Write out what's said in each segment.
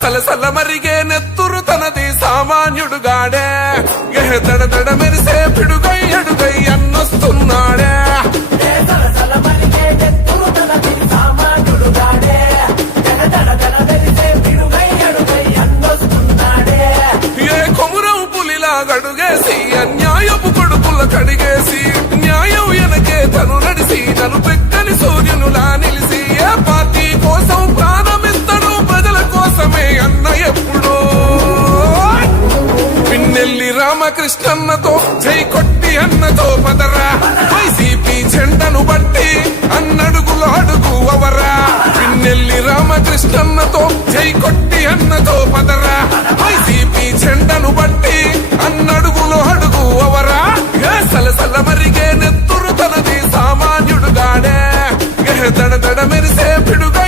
సలసల మరిగే నెత్తురు తనది సామాన్యుడుగాడే. గహ దడ దడ మెరిసే పిడుగై అడుగై అన్నొస్తున్నాడే. ఏ కొమురం పులిలా గడుగేసి అన్యాయపు కొడుకుల కడిగేసి న్యాయం వెనకే తను నడిసి నలుపెక్కని రామకృష్ణన్నతో జై కొట్టి అన్నతో పదరా. వైసీపీ జెండను బట్టి అన్నడుగులు అడుగు అవరా. పిన్నెల్లి రామకృష్ణన్నతో జై కొట్టి అన్నతో పదరా. వైసీపీ జెండను బట్టి అన్నడుగులు అడుగు అవరా. ఏ సలసల మరిగే నెత్తురు తనది సామాన్యుడుగాడే ఏ దడ దడ మెరిసే పిడుగా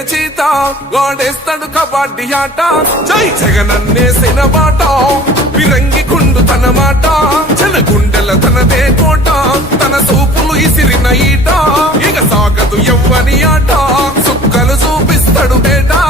చేత వాడేస్తాడు కబడ్డీ ఆట. జై జగనన్నేసిన మాట విరంగి కుండు తన మాట. జన గుండెల తనదే కోట. తన సూపులు ఇసిరిన ఈట. ఇక సాగదు ఎవ్వని ఆట. సుక్కలు చూపిస్తాడు బేటా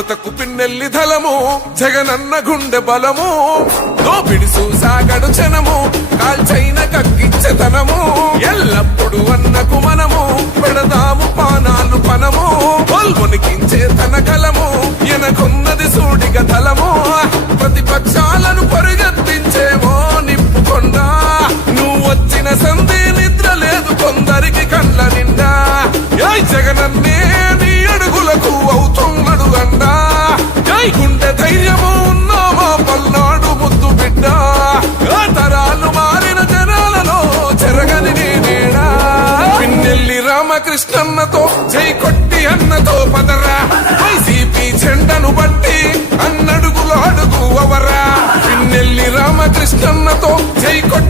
యువతకు పిన్నెల్లి ధలము జగనన్న గుండె బలము దోపిడి సాగడు జనము కాల్చైన కక్కిచ్చతనము ఎల్లప్పుడు అన్నకు మనము పెడదాము పానాలు పనము పొల్మునికించే తన కలము ఎనకున్నది సూడిగ తలము ప్రతిపక్షాలను పరుగెత్తించేమో గుండె ధైర్యము ఉన్నామా పల్నాడు ముద్దు బిడ్డ? తరాలు మారిన జనాలలో జరగని నేనేడా పిన్నెల్లి రామకృష్ణన్నతో జై కొట్టి అన్నతో పదరా. వైసీపీ జెండను బట్టి అన్నడుగులు అడుగు అవరా. పిన్నెల్లి రామకృష్ణన్నతో జై కొట్టి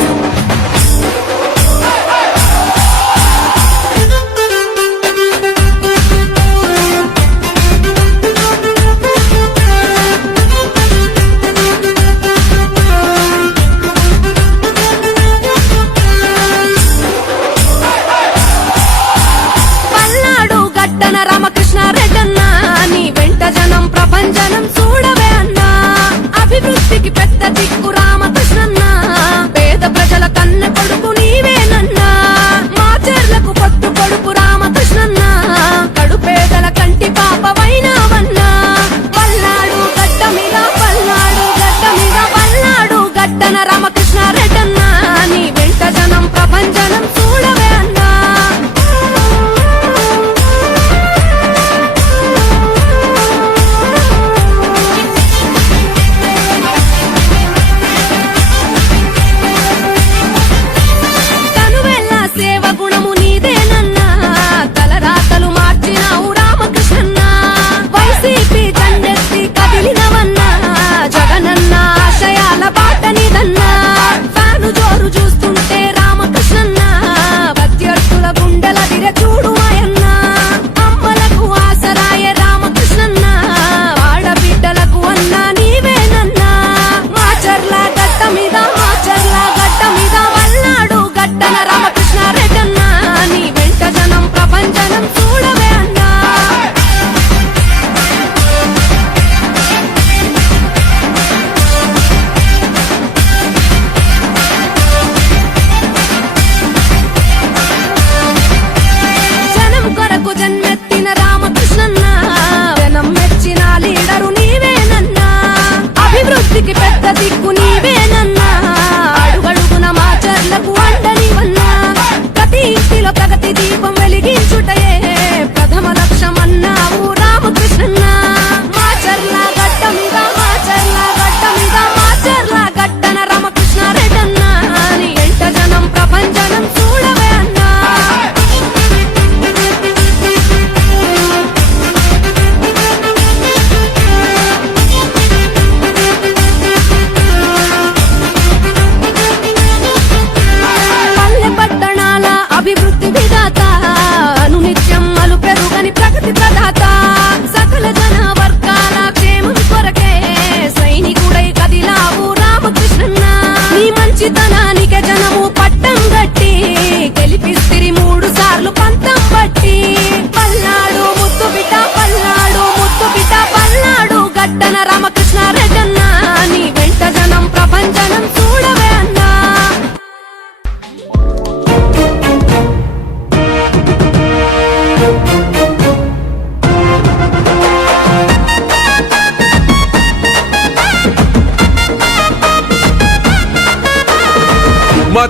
Adic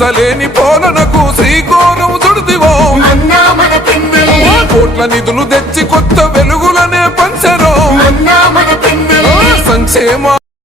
మచ్చలేని పోలనకు శ్రీకోరం చుడిదివో. కోట్ల నిధులు తెచ్చి కొత్త వెలుగులనే పంచరో. సంక్షేమ